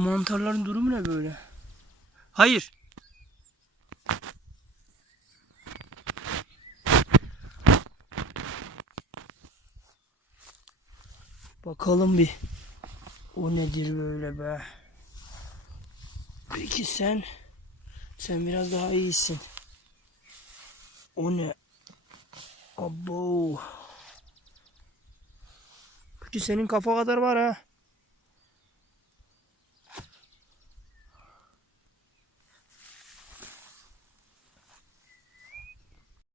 Mantarların durumu ne böyle? Hayır. Bakalım bir. O nedir böyle be? Peki sen biraz daha iyisin. O ne? Abo. Peki senin kafa kadar var ha.